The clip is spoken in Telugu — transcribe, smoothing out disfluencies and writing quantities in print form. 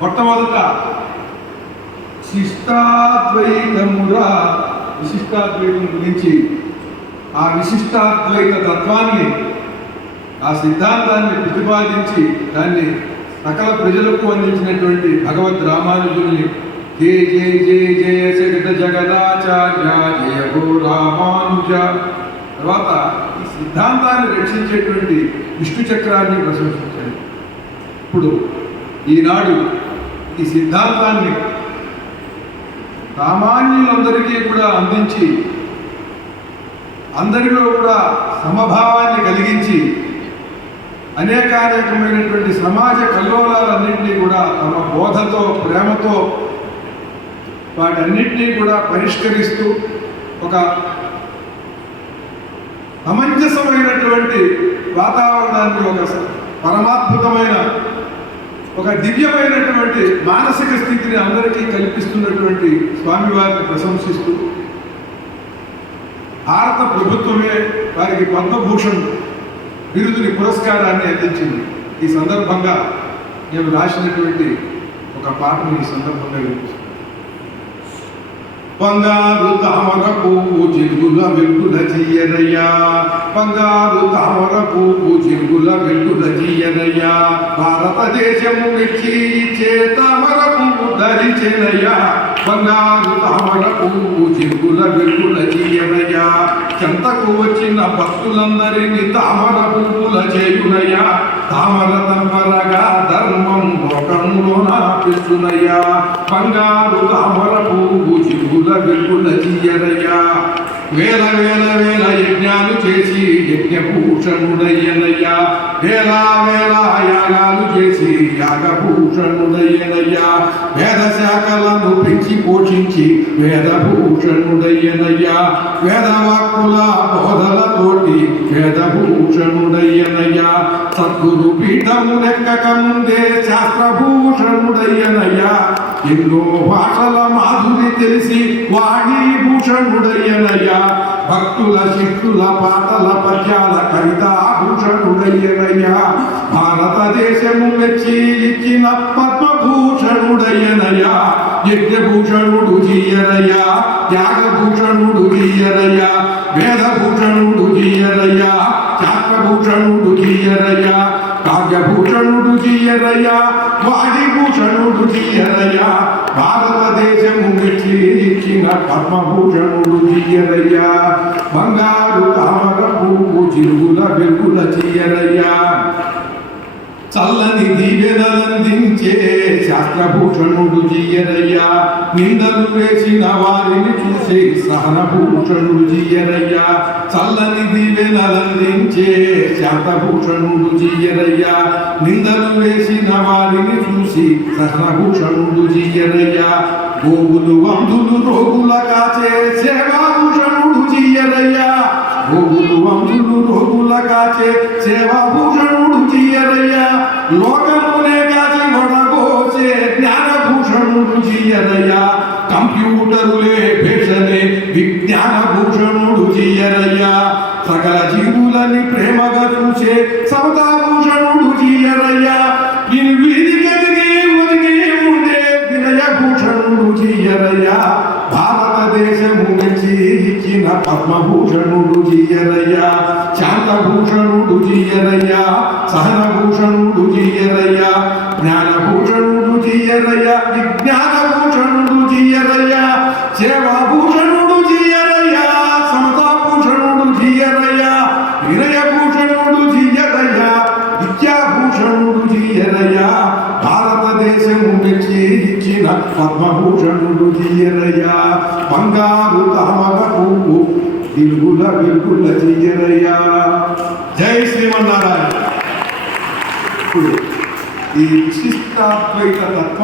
మొట్టమొదట విశిష్టాద్వైతమురా, విశిష్టాద్వైతం గురించి ఆ విశిష్టాద్వైత తత్వాన్ని, ఆ సిద్ధాంతాన్ని ప్రతిపాదించి దాన్ని సకల ప్రజలకు అందించినటువంటి భగవద్ రామానుజుల్ని జయ జయ జయ జయ జగత జగదాచార్య జయ హో రామానుజ. తర్వాత ఈ సిద్ధాంతాన్ని రక్షించేటువంటి విష్ణు చక్రాన్ని ప్రశంసించండి. ఇప్పుడు ఈనాడు ఈ సిద్ధాంతాన్ని సామాన్యులందరికీ కూడా అందించి అందరిలో కూడా సమభావాన్ని కలిగించి అనేకానేకమైనటువంటి సమాజ కల్లోలాలన్నింటినీ కూడా తమ బోధతో, ప్రేమతో వాటన్నింటినీ కూడా పరిష్కరిస్తూ ఒక సమంజసమైనటువంటి వాతావరణాన్ని, ఒక పరమాద్భుతమైన, ఒక దివ్యమైనటువంటి మానసిక స్థితిని అందరికీ కల్పిస్తున్నటువంటి స్వామివారిని ప్రశంసిస్తూ భారత ప్రభుత్వమే వారికి పద్మభూషణ్ బిరుదుని, పురస్కారాన్ని అందించింది. ఈ సందర్భంగా నేను రాసినటువంటి ఒక పాటను ఈ సందర్భంగా వినిపిస్తున్నాను. బంగారు తామర పువ్వు జిరుగుల వెల్గుల జీయరయ్యా, బంగారు తామర పువ్వు జిరుగుల వెల్గుల జీయరయ్యా, భారతదేశము మెచ్చి ఇచ్చే తామర పువ్వు ధరించెనయ్యా, బంగారు తామర పువ్వు జిరుగుల వెల్గుల జీయరయ్యా, చెంతకు వచ్చిన భక్తులందరినీ తామర పువ్వుల చేయునయ్యా, తామర తంపరగా ధర్మం లోకంలో నాపిస్తున్నయ్యా, బంగారు తామర పువ్వు జిరుగుల వెల్గుల జీయరయ్యా. వేల వేల వేల యజ్ఞాలు చేసి యజ్ఞభూషణుడయ్యనయ్యా, వేల వేల యాగాలు చేసి యాగభూషణుడయ్యనయ్యా, వేద శాఖలను పెంచి పోషించి వేదభూషణుడయ్యనయ్యా, వేదవాక్కుల బోధలతోటి వేదభూషణుడయ్యనయ్యా, సద్గురు పీఠము లెక్కక ముందే శాస్త్రభూషణుడయ్యనయ్యా, ఎన్నో భాషల మాధురి తెలిసి వాణీభూషణుడయ్యనయ్యా, భక్తుల శిష్టుల పాటల పద్యాల కవితాభూషణుడయ్యనయ్యా, భారతదేశము మెచ్చి ఇచ్చిన పద్మభూషణుడయ్యనయ్యా, యజ్ఞభూషణుడు జీయరయ్యా, యాగభూషణుడు జీయరయ్యా, వేదభూషణుడు జీయరయ్యా, శాస్త్రభూషణుడు జీయరయ్యా, కావ్యభూషణుడు జీయరయ్యా, వాణిభూషణుడు జీయరయ్యా, భారతదేశము మెచ్చి ఇచ్చిన పద్మభూషణుడు జీయరయ్యా, బంగారు తామర పువ్వు జిరుగుల వెల్గుల జీయరయ్యా, చల్లని దీవెనలందించే శాస్త్రభూషణుడు జీయరయ్యా, నిందలు వేసిన వారిని చూసే సహనభూషణుడు జీయరయ్యా, చల్లని దీవెనలందించే శాస్త్రభూషణుడు జీయరయ్యా, నిందలు వేసిన వారిని చూసి సహనభూషణుడు జీయరయ్యా, గోవులు వంధులు రోగుల కాచే సేవాభూషణుడు జీయరయ్యా, గోవులు వంధులు రోగుల కాచే సేవాభూషణుడు జీయరయ్యా, లోకమునే కాచి వడబోసే జ్ఞానభూషణుడు జీయరయ్యా, కంప్యూటరులే భేషనే విజ్ఞానభూషణుడు జీయరయ్యా, సకల జీవులని ప్రేమగా చూసే సమతాభూషణుడు జీయరయ్యా, వీధికెదిగి ఒదిగి ఉండే వినయభూషణుడు జీయరయ్యా, భారతదేశము మెచ్చి ఇచ్చిన పద్మభూషణుడు జీయరయ్యా, శాంతభూషణుడు జీయరయ్యా, సహనభూషణుడు జీయరయ్యా, జ్ఞానభూషణుడు జీయరయ్యా, విజ్ఞానభూషణుడు జీయరయ్యా, సేవాభూషణుడు జీయరయ్యా, సమతాభూషణుడు జీయరయ్యా, వినయభూషణుడు జీయరయ్యా, విద్యాభూషణుడు జీయరయ్యా, భారతదేశము మెచ్చి ఇచ్చిన పద్మభూషణుడు జీయరయ్యా, బంగారు తామర పువ్వు జిరుగుల వెల్గుల జీయరయ్యా. జై శ్రీమన్నారాయణ. ఇప్పుడు ఈ విశిష్టాద్వైత తత్వాన్ని